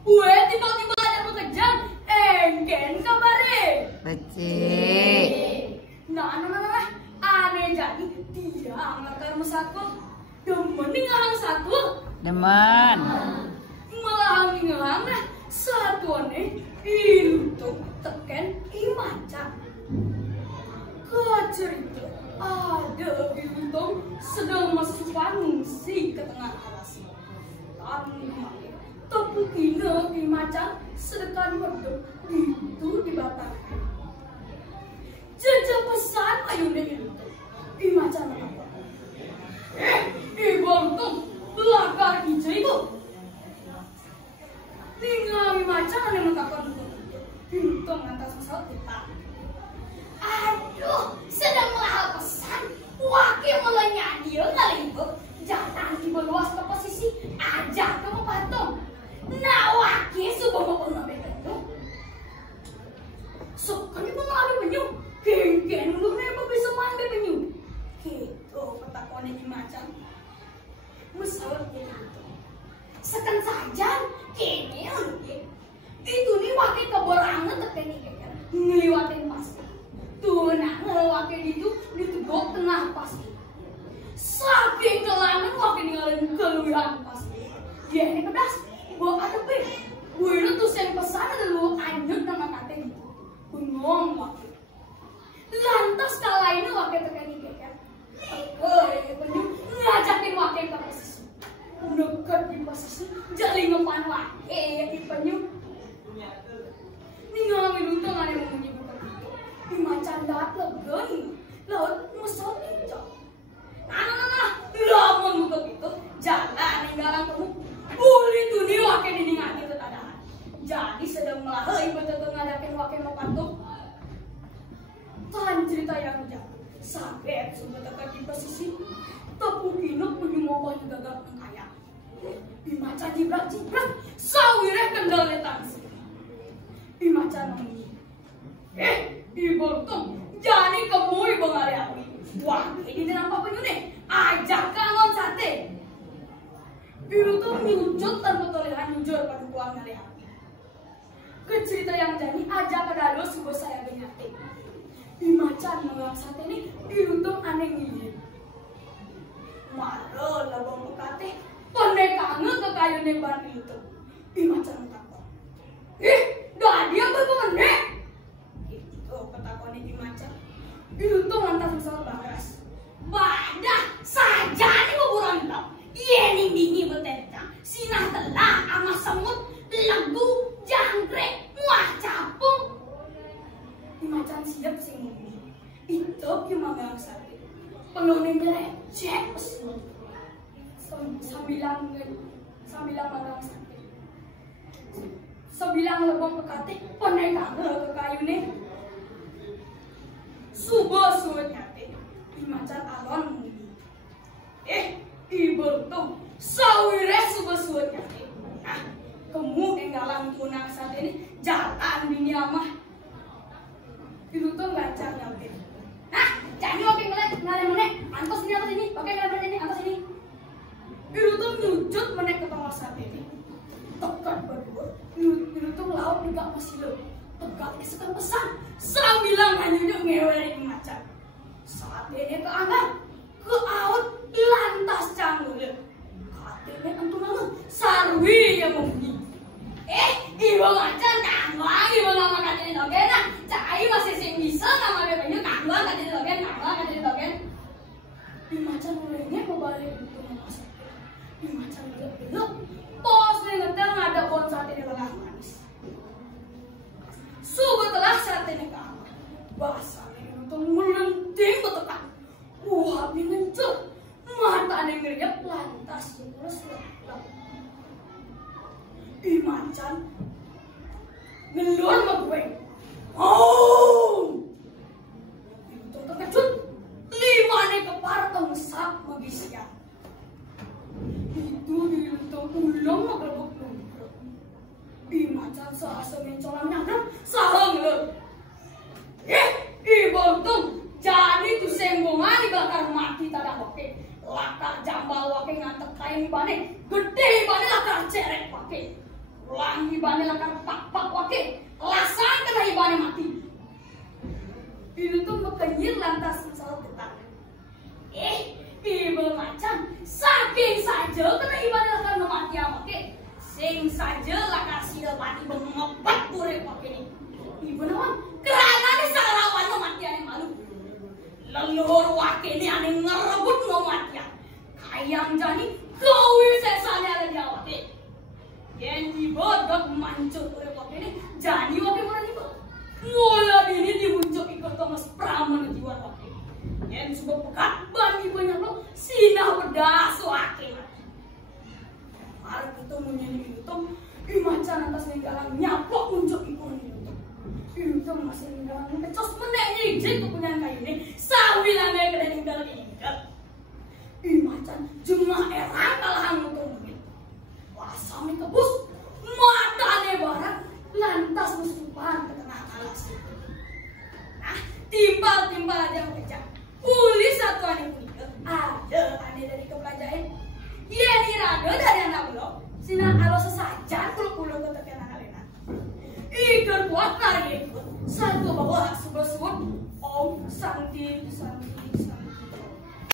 Gue tiba-tiba ada pekerjaan, engken kabare. Becik. Nah, aneh jadi dia ngakar mesako. Demen ngalang satu. Demen. Malah ngalang satu aneh itu teken imacan. Kecerita ada Irutong sedang masuk pangsi ke tengah alas. Tepukina imacan sedekah merdek itu dibatalkan. Jejak pesan ayunya Irutong. Imacan apa? Ibontung belakang hijau itu. Tinggal imacan yang mengatakan Irutong antar sesal kita. Aduh, sedang melahap pesan. Wakil mulanya dia kali itu. Jangan dibeluas ke posisi ajak ke patung. Nah, wakil sudah mau ngambil itu. So, kami mau ngambil penyu. Geng-geng lu nih bisa ngambil penyu. Gitu, petakonnya di macam. Misalnya gitu. Sekan saja, kini itu nih wakil keborangan teknik kan. Ngeliwatin pasti. Tuh, nah, wakil itu ditegok tengah pasti. Saking kelangan wakil ninggalin keluhan pasti. Dia ini kedas, bawa KTP. Gue itu tuh yang pesan ada lu anjut nama KTP gitu. Bengong wakil. Lantas kala ini wakil tekan ini kan. Ngajakin wakil ke posisi. Dekat di posisi, jali ngepan wakil di penyu. Ninggalin untung ada yang menyebut. Imacan dat legani, laut mesot hijau. Lamun buka gitu, jalan ninggalan kamu. Boleh tuh nih wakil diningan itu tadahan. Jadi sedang melahai betul-betul ngadakin wakil mau patung. Tahan cerita yang jauh. Sampai sudah dekat di posisi tepukino punya mobil gagap kaya. Imacan jibrak-jibrak, sawirnya kendali tangsi. Imacan mengingat. Ibontung, jadi kemui bengari-ari. Wah, ini nampak penyu nih. Ajak kangon sate. Ibontung nyucut tanpa toleran jujur pada buang ngari-ari. Kecerita yang jadi ajak kedalo subuh saya benyate. Imacan mengang sate nih, Ibontung aneh ngilin. Maro labang bekate, pendekange ke kayu neban itu. Imacan takut. Dah dia berpemenek. Petakoni di macam itu lantas misal bagas badah saja nih kuburan tau ini dingin betentang sinah telah ama semut lagu jangkrik muah capung di macam siap sing itu gimana sakit pengennya receh sambilang magang sakit sambilang lebong kekate penekang ke kayu nih subuh nyate imacan alon Ibontung sawire subuh nyate. Nah, kamu enggalang punang saat ini jalan di nyamah Ibontung gacang nyate. Nah, jadi oke ngeliat menek antos ini atas ini oke ngeliat ini atas ini Ibontung nyucut menek ke tengah saat ini tekan berdua Ibontung laut juga masih lo tegak kesukaan pesan sambilang hanyunya ngeweri macan saat ini ke angkat ke out lantas canggul katanya tentu nama sarwi yang membunyi ibu macan kanglang ibu nama katanya dogen nah cai masih sing bisa nama bebeknya kanglang katanya dogen kanglang katanya dogen di macan mulainya kebalik itu macan di macan belok pos nih ngetel ngada bon saat ini tengah manis subuh telah saat ini kamu bahasa ini untuk melenting betekan wah bingencur mata yang ngeriap lantas terus lelap imacan ngelur sama gue itu terkejut lima nih kepar tengsak magisnya itu dilentung ulang ngerebut ngerebut imacan seasa mencolang nyadam sarang lo Ibontung jadi tuh sembongan dibakar mati tada oke lakar jambal wake ngantek kain bane gede bane lakar cerek wake Ulang ibane lakar pak wake, lasan kena ibane mati. Itu tuh mekenyir lantas mensaut getar. Ibu macan, saking saja kena ibane lakar mati wake, sing saja lakar sida mati mengepak urip wake ini. Ibu nawan, keranane sarawan mati ane malu. Leluhur wake ini ane ngerebut matian. Kayang jani kowe sesane ada di awake. Yen dibodok mancur urip wake ini, jani wake ora tiba. Mula ini dibuncuk ikut Thomas Pramen jiwa wake. Yen subuh pekat bagi banyak lo sinah pedas wake. Arep itu menyeni itu, macan atas ninggalan nyapok muncul ikut itu. Itu masih ninggalan pecos menek nyijik kepunyaan kayu ini. Sawilannya kena ninggal ninggal. Macan jemah erang kalahan mutung mungkin. Wasami kebus matane barang lantas musuhan ke tengah alas. Nah, timpal aja mengejar. Pulis satu ane punika ada ane dari kepelajaran. Iya dirado dari anak blok. Sina alo sesajan kulo ke tekan alena. Ikut kuat nari ikut. Satu bawa sebelah Om Santi